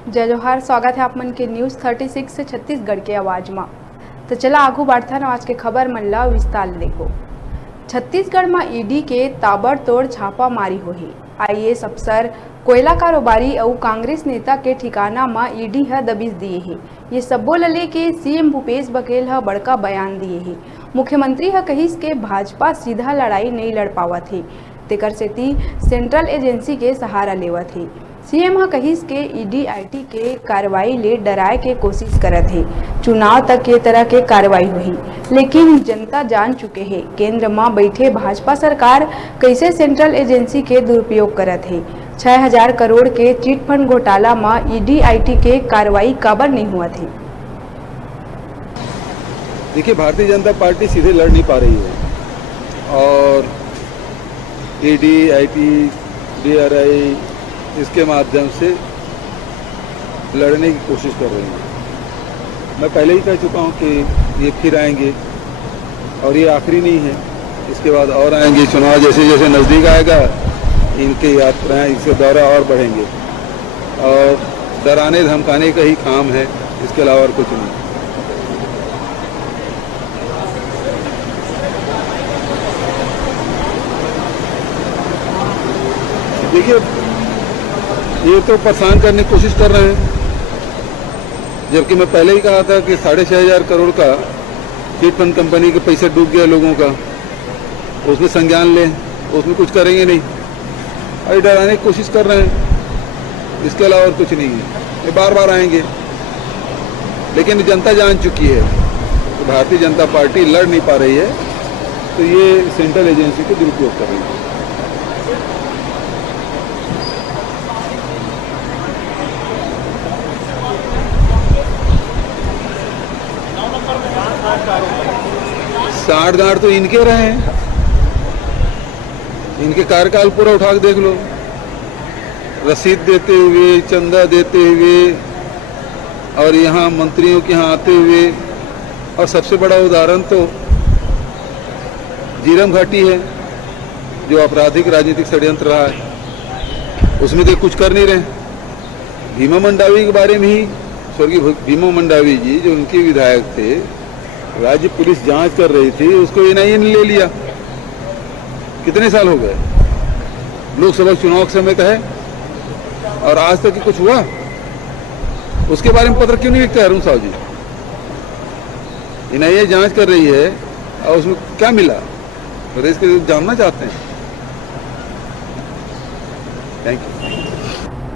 जय जोहार। स्वागत है आप मन के न्यूज़ 36 से छत्तीसगढ़ के आवाज में। तो चला आगू बढ़ता न आज के खबर मन ला विस्तार देखो। छत्तीसगढ़ में ईडी के ताबड़तोड़ छापामारी होही। आईएएस अफसर, कोयला कारोबारी और कांग्रेस नेता के ठिकाना में ईडी है दबिश दिए है। ये सबो ल लेके सीएम भूपेश बघेल है बड़का बयान दिए है। मुख्यमंत्री है कहिस के भाजपा सीधा लड़ाई नहीं लड़ पावत है, तेकर सेती सेंट्रल एजेंसी के सहारा लेवत है। सीएम हा कहिस के ईडी आईटी के कार्रवाई ले डराए के कोशिश करत है। चुनाव तक ये तरह के कार्रवाई हुई, लेकिन जनता जान चुके हैं केंद्र में बैठे भाजपा सरकार कैसे सेंट्रल एजेंसी के दुरुपयोग करत है। 6000 करोड़ के चिट फंड घोटाला में ईडी आईटी के कार्रवाई काबर नहीं हुआ थे। देखिए, भारतीय जनता पार्टी सीधे लड़ नहीं पा रही है और ईडी आईटी डीआरआई इसके माध्यम से लड़ने की कोशिश कर रही है। मैं पहले ही कह चुका हूं कि ये फिर आएंगे और ये आखिरी नहीं है, इसके बाद और आएंगे। चुनाव जैसे जैसे नज़दीक आएगा इनकी यात्राएं, इसके दौरा और बढ़ेंगे और डराने धमकाने का ही काम है, इसके अलावा और कुछ नहीं। देखिए, ये तो परेशान करने की कोशिश कर रहे हैं, जबकि मैं पहले ही कहा था कि 6500 करोड़ का चिट फंड कंपनी के पैसे डूब गया लोगों का, उसमें संज्ञान लें, उसमें कुछ करेंगे नहीं। अभी डराने की कोशिश कर रहे हैं, इसके अलावा और कुछ नहीं है। ये बार बार आएंगे, लेकिन जनता जान चुकी है कि भारतीय जनता पार्टी लड़ नहीं पा रही है, तो ये सेंट्रल एजेंसी को दुरुपयोग कर रही है। साठ तो इनके रहे हैं, इनके कार्यकाल पूरा उठा के देख लो। रसीद देते हुए, चंदा देते हुए और यहाँ मंत्रियों के यहाँ आते हुए, और सबसे बड़ा उदाहरण तो झीरम घाटी है जो आपराधिक राजनीतिक षड्यंत्र रहा है, उसमें तो कुछ कर नहीं रहे। भीमा मंडावी के बारे में ही, स्वर्गीय भीमा मंडावी जी जो उनके विधायक थे, राज्य पुलिस जांच कर रही थी, उसको एनआईए ने ले लिया। कितने साल हो गए, लोकसभा चुनाव के समय का है, और आज तक कुछ हुआ? उसके बारे में पत्र क्यों नहीं लिखते अरुण साहु जी? एनआईए जांच कर रही है और उसमें क्या मिला, प्रदेश के जानना चाहते हैं। Thank you.